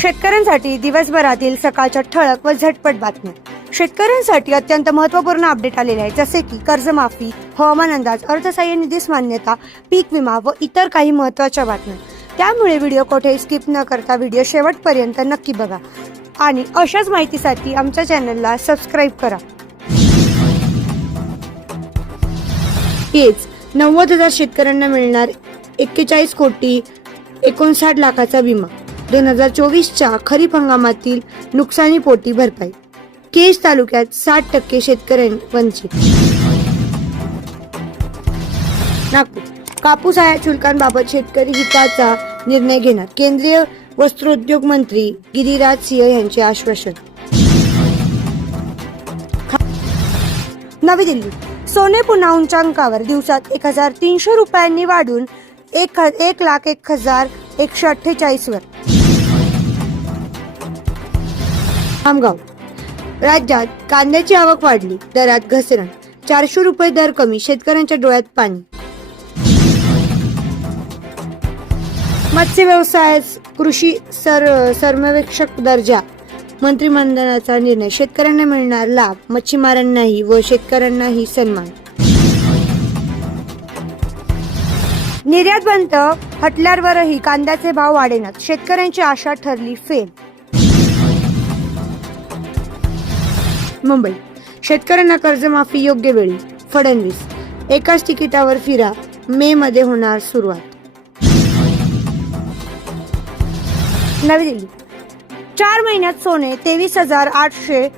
शेतकऱ्यांसाठी दिवसभरातील सकाळच्या ठळक व झटपट बातम्या. शेतकऱ्यांसाठी अत्यंत महत्त्वपूर्ण अपडेट आलेले आहे जसे की कर्जमाफी हवामान अंदाज अर्थसहाय्य निधीस मान्यता पीक विमा व इतर काही महत्त्वाच्या बातम्या. त्यामुळे व्हिडिओ कोठेही स्किप न करता व्हिडिओ शेवटपर्यंत नक्की बघा. आणि अशाच माहितीसाठी आमच्या चॅनलला सबस्क्राईब करा. हेच नव्वद हजार शेतकऱ्यांना मिळणार एक्केचाळीस कोटी एकोणसाठ लाखाचा विमा. दोन हजार चोवीसच्या खरीप हंगामातील नुकसानीपोटी भरपाई. केज तालुक्यात साठ टक्के शेतकऱ्यां वंचित. नागपूर. कापूस आयात शुल्कांबाबत शेतकरी हिताचा निर्णय घेणार. केंद्रीय वस्त्रोद्योग मंत्री गिरिराज सिंह यांचे आश्वासन. नवी दिल्ली. सोने पुन्हा उंचांकावर. दिवसात एक हजार तीनशे रुपयांनी वाढून एक एक लाख एक हजार एकशे अठ्ठेचाळीस वर खामगाव. राज्यात कांद्याची आवक वाढली दरात घसरण चारशे रुपये दर कमी शेतकऱ्यांच्या डोळ्यात पाणी. मत्स्य व्यवसायास कृषी सर सर्वेक्षक दर्जा. मंत्रिमंडळाचा निर्णय शेतकऱ्यांना मिळणार लाभ मच्छीमारांनाही व शेतकऱ्यांनाही सन्मान. निर्यात बंद हटल्यावरही कांद्याचे भाव वाढेनात शेतकऱ्यांची आशा ठरली फेल. मुंबई. शेतकऱ्यांना कर्जमाफी योग्य वेळी. फडणवीस. एकाच तिकिटावर फिरा. मे मध्ये होणार सुरुवात. नवी दिल्ली. चार महिन्यात सोने तेवीस हजार आठशे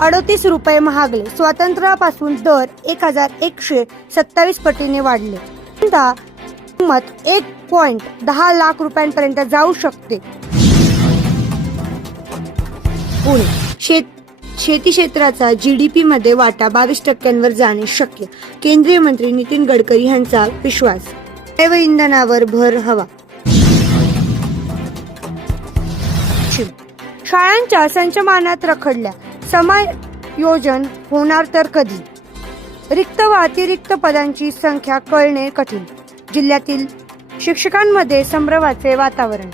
अडतीस रुपये महागले. स्वातंत्र्यापासून दर एक हजार एकशे सत्तावीस पटीने वाढले. किंमत एक पॉइंट दहा लाख रुपयांपर्यंत जाऊ शकते. पुणे. शेत शेती क्षेत्राचा जी डी मध्ये वाटा बावीस टक्क्यांवर जाणे शक्य. केंद्रीय मंत्री नितीन गडकरी यांचा विश्वास. जैव इंधनावर भर हवा. शाळांच्या संचमानात रखडल्या. समायोजन होणार तर कधी? रिक्त व अतिरिक्त पदांची संख्या कळणे कठीण. जिल्ह्यातील शिक्षकांमध्ये संभ्रमाचे वातावरण.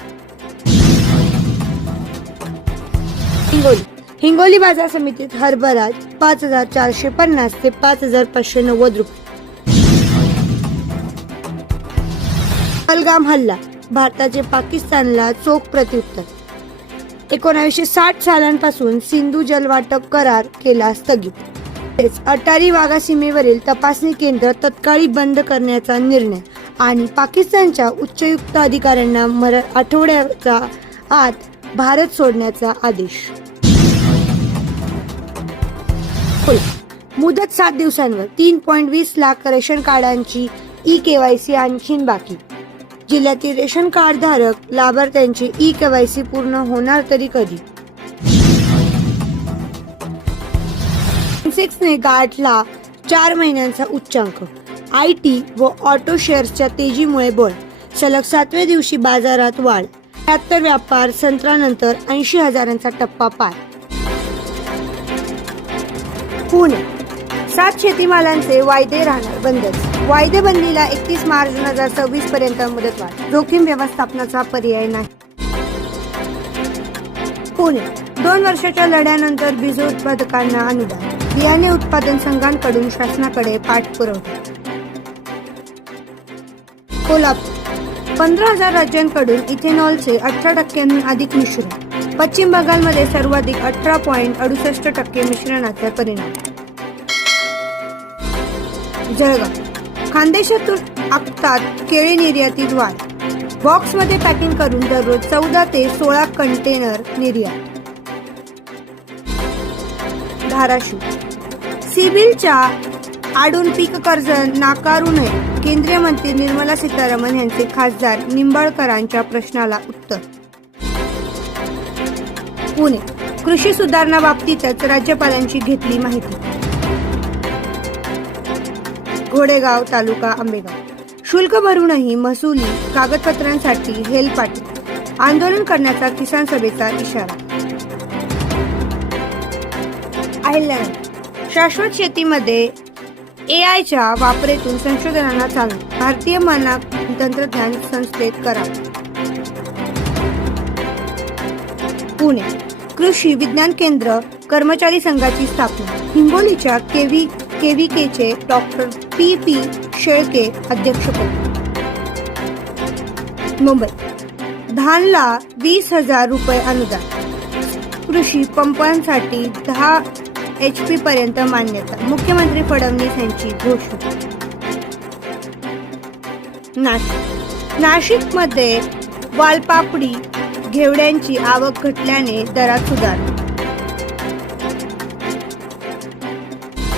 हिंगोली. हिंगोली बाजार समितीत हरभरा पाच हजार चारशे पन्नास ते पाच हजार पाचशे नव्वद रुपये. पहलगाम हल्ला भारताचे पाकिस्तानला चोख प्रत्युत्तर. एकोणावीसशे साठ सालांपासून सिंधू जलवाटप करार केला स्थगित. तसेच अटारी वाघा सीमेवरील तपासणी केंद्र तत्काळी बंद करण्याचा निर्णय आणि पाकिस्तानच्या उच्चयुक्त अधिकाऱ्यांना मर आठवड्याचा आत भारत सोडण्याचा आदेश. खुला. मुदत सात दिवसांवर तीन पॉईंट वीस लाख रेशन कार्डांची ई केवायसी आणखीन बाकी. जिल्ह्यातील रेशन कार्ड धारक लाभार्थ्यांची ई केवायसी पूर्ण होणार तरी कधी? सेन्सेक्सने गाठला चार महिन्यांचा उच्चांक. आय टी व ऑटो शेअर्सच्या तेजीमुळे बळ. सलग सातव्या दिवशी बाजारात वाढ. त्र्याहत्तर व्यापार संत्रानंतर ऐंशी हजारांचा टप्पा पार. पुणे. सात शेतीमालांचे वायदे राहणार बंदच. वायदे बंदीला एकतीस मार्च दोन हजार सव्वीस पर्यंत मुदतवाढ. जोखीम व्यवस्थापनाचा पर्याय नाही. पुणे. दोन वर्षाच्या लढ्यानंतर बीज उत्पादकांना अनुदान. बियाणे उत्पादन संघांकडून शासनाकडे पाठपुरवठा कोल्हापूर. पंधरा हजार राज्यांकडून इथेनॉलचे अठरा टक्क्यांहून अधिक मिश्रण. पश्चिम बंगालमध्ये सर्वाधिक अठरा पॉईंट अडुसष्ट टक्के मिश्रणाचा परिणाम. जळगाव. खानदेशातून आखतात केळी निर्यातीत वाढ. बॉक्समध्ये पॅकिंग करून दररोज चौदा ते सोळा कंटेनर निर्यात. धाराशिव. सिबिलच्या आडून पीक कर्ज नाकारू नये केंद्रीय मंत्री निर्मला सीतारामन यांचे खासदार निंबाळकरांच्या प्रश्नाला उत्तर. पुणे. कृषी सुधारणा बाबतीतच राज्यपालांची घेतली माहिती. घोडेगाव तालुका आंबेगाव. शुल्क भरूनही महसुली कागदपत्रांसाठी हेलपाटी आंदोलन करण्याचा किसान सभेचा इशारा. अहिल्यानगर शाश्वत शेतीमध्ये ए आयच्या वापरेतून संशोधनाला चालना. भारतीय मानक तंत्रज्ञान संस्थेत करा पुणे. कृषी विज्ञान केंद्र कर्मचारी संघाची स्थापना. हिंगोलीच्या केव्ही केव्हीकेचे डॉक्टर पी पी शेळके अध्यक्षपद मुंबई. धानला वीस हजार रुपये अनुदान. कृषी पंपांसाठी दहा एच पी पर्यंत मान्यता. मुख्यमंत्री फडणवीस यांची घोषणा. नाशिक. नाशिकमध्ये वालपापडी घेवड्यांची आवक घटल्याने दरात सुधारणा.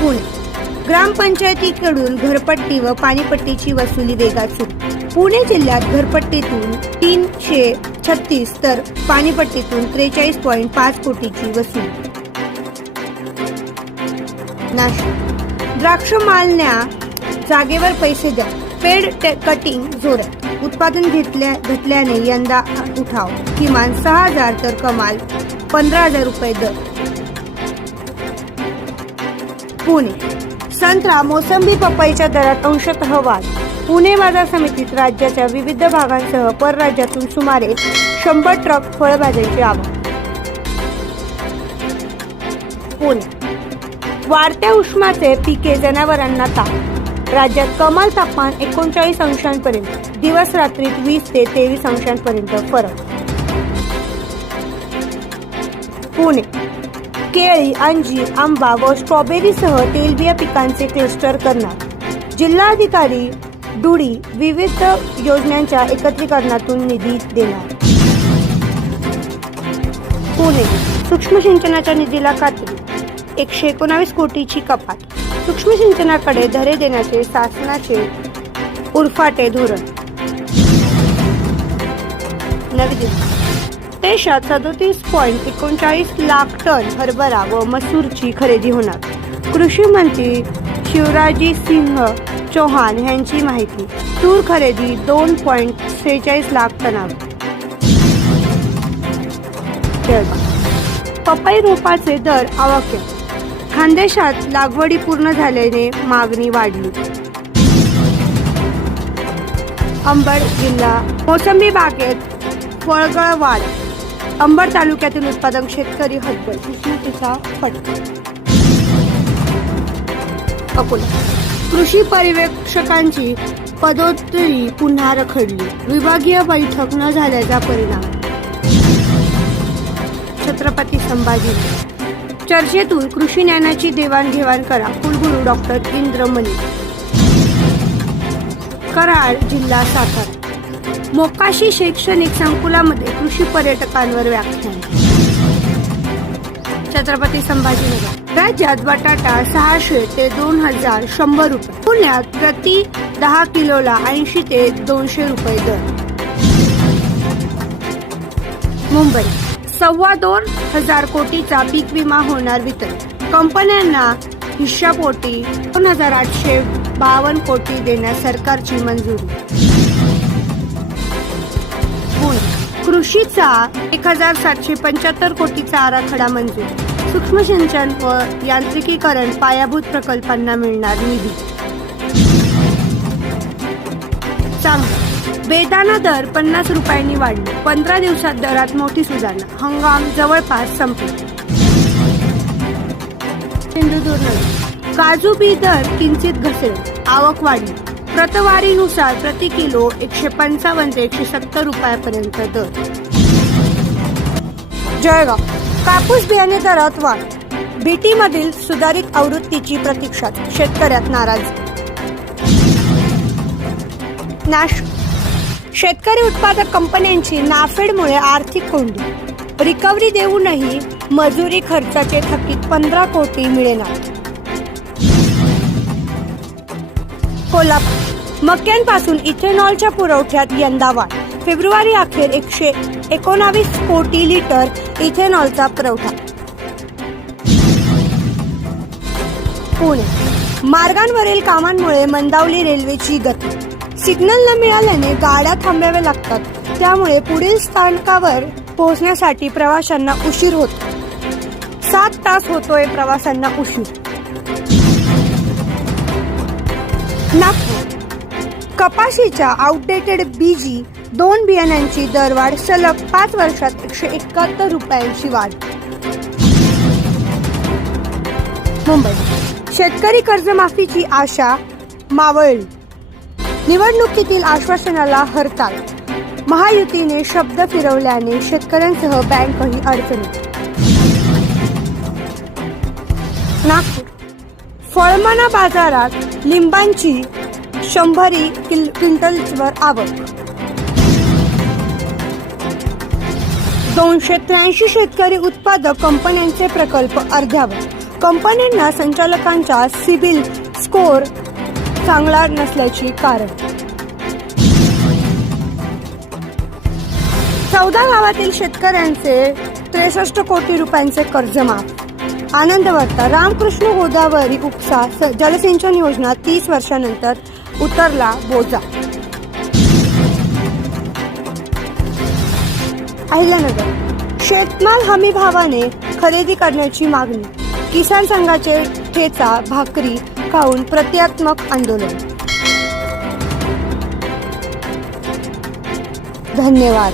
पुणे. ग्रामपंचायतीकडून घरपट्टी व पाणीपट्टीची वसुली वेगात सुरू. पुणे जिल्ह्यात घरपट्टीतून तीनशे छत्तीस तर पाणीपट्टीतून त्रेचाळीस पॉईंट पाच कोटीची वसुली. नाशिक. द्राक्ष मालण्या जागेवर पैसे द्या. पेड कटिंग जोरात उत्पादन घेतल्या घेतल्याने यंदा उठाव. किमान सहा हजार तर कमाल पंधरा हजार रुपये दर. पुणे. संत्रा मोसंबी पपईच्या दरात अंशतः वाढ. पुणे बाजार समितीत राज्याच्या विविध भागांसह परराज्यातून सुमारे शंभर ट्रक फळभाज्यांची आवक पुणे. वाढत्या उष्माचे पिके जनावरांना ताप राज्यात कमाल तापमान एकोणचाळीस अंशांपर्यंत दिवस रात्रीत वीस ते तेवीस अंशांपर्यंत फरक. पुणे. केळी अंजीर आंबा व स्ट्रॉबेरीसह तेलबिया पिकांचे क्लस्टर करणार. जिल्हाधिकारी डुडी विविध योजनांच्या एकत्रीकरणातून निधी देणार. पुणे सूक्ष्म सिंचनाच्या निधीला खात्री. एकशे एकोणावीस कोटीची कपात. सूक्ष्म सिंचनाकडे धरे देण्याचे शासनाचे उरफाटे धोरण. नवी दिल्ली. देशात सदोतीस पॉईंट एकोणचाळीस लाख टन हरभरा व मसूरची खरेदी होणार. कृषी मंत्री शिवराजी सिंह चौहान यांची माहिती. तूर खरेदी दोन पॉईंट सेहेचाळीस लाख टनावर. पपई रोपाचे दर आवाक्य. खानदेशात लागवडी पूर्ण झाल्याने मागणी वाढली. अंबड जिल्हा. मोसंबी बागेत फळगळ वाढ अंबड तालुक्यातील उत्पादक शेतकरी हतबल उष्णतेचा फटका. अकोला. कृषी पर्यवेक्षकांची पदोत्तरी पुन्हा रखडली. विभागीय बैठक न झाल्याचा परिणाम. छत्रपती संभाजी चर्चेतून कृषी ज्ञानाची देवाणघेवाण करा कुलगुरू डॉक्टर इंद्रमणी. कराड जिल्हा सातारा. मोकाशी शैक्षणिक संकुलामध्ये कृषी पर्यटकांवर व्याख्यान. छत्रपती संभाजीनगर. राज्यात बटाटा सहाशे ते दोन हजार शंभर रुपये. पुण्यात प्रति दहा किलोला ऐंशी ते दोनशे रुपये दर. मुंबई. सव्वा दोन हजार कोटीचा पीक विमा होणार वितरण. कंपन्यांना हिश्शापोटी दोन हजार आठशे बावन्न कोटी देण्यास सरकारची मंजुरी. कृषीचा एक हजार सातशे पंच्याहत्तर कोटीचा आराखडा मंजूर. सूक्ष्म सिंचन व यांत्रिकीकरण पायाभूत प्रकल्पांना मिळणार निधी. बेदाना दर पन्नास रुपयांनी वाढले. पंधरा दिवसात दरात मोठी सुधारणा. हंगाम जवळपास संपला. सिंधुदुर्ग. काजू बी दर किंचित घसरेल. आवक वाढली. प्रतवारीनुसार प्रति किलो एकशे पंचावन्न ते एकशे सत्तर रुपयापर्यंत दर. जळगाव. कापूस बियाणे दरात वाढ. बीटी मधील सुधारित आवृत्तीची प्रतीक्षा. शेतकऱ्यात नाराज. नाश. शेतकरी उत्पादक कंपन्यांची नाफेडमुळे आर्थिक कोंडी. रिकव्हरी देऊनही मजुरी खर्चाचे थकीत पंधरा कोटी मिळेना. कोल्हापूर. मक्क्यांपासून इथेनॉलच्या पुरवठ्यात यंदा वाढ. फेब्रुवारी अखेर एकशे एकोणावीस कोटी लिटर इथेनॉलचा पुरवठा. पुणे. मार्गांवरील कामांमुळे मंदावली रेल्वेची गती. सिग्नल न मिळाल्याने गाड्या थांबाव्या लागतात. त्यामुळे पुढील स्थानकावर पोहोचण्यासाठी प्रवाशांना उशीर होतो. सात तास होतोय प्रवाशांना उशीर. नागपूर. कपाशीच्या आउटडेटेड बीजी दोन बियाण्यांची दरवाढ सलग पाच वर्षात एकशे एकाहत्तर रुपयांची वाढ. मुंबई. शेतकरी कर्जमाफीची आशा मावळली. निवडणुकीतील आश्वासनाला हरताळ महायुतीने शब्द फिरवल्याने शेतकऱ्यांसह बँकही अडचणीत. नागपूर. फळमाना बाजारात लिंबांची शंभरी किल क्विंटल्सवर आवक. दोनशे त्र्याऐंशी शेतकरी उत्पादक कंपन्यांचे प्रकल्प अर्ध्यावर. कंपन्यांना संचालकांचा सिबिल स्कोअर चांगला नसल्याची कारण. चौदा गावातील शेतकऱ्यांचे त्रेसष्ट कोटी रुपयांचे कर्ज माफ आनंद रामकृष्ण गोदावरी उपसा स- जलसिंचन योजना तीस वर्षानंतर उतरला बोजा. अहिल्यानगर. शेतमाल हमी भावाने खरेदी करण्याची मागणी. किसान संघाचे ठेचा भाकरी खाऊन प्रत्यात्मक आंदोलन. धन्यवाद.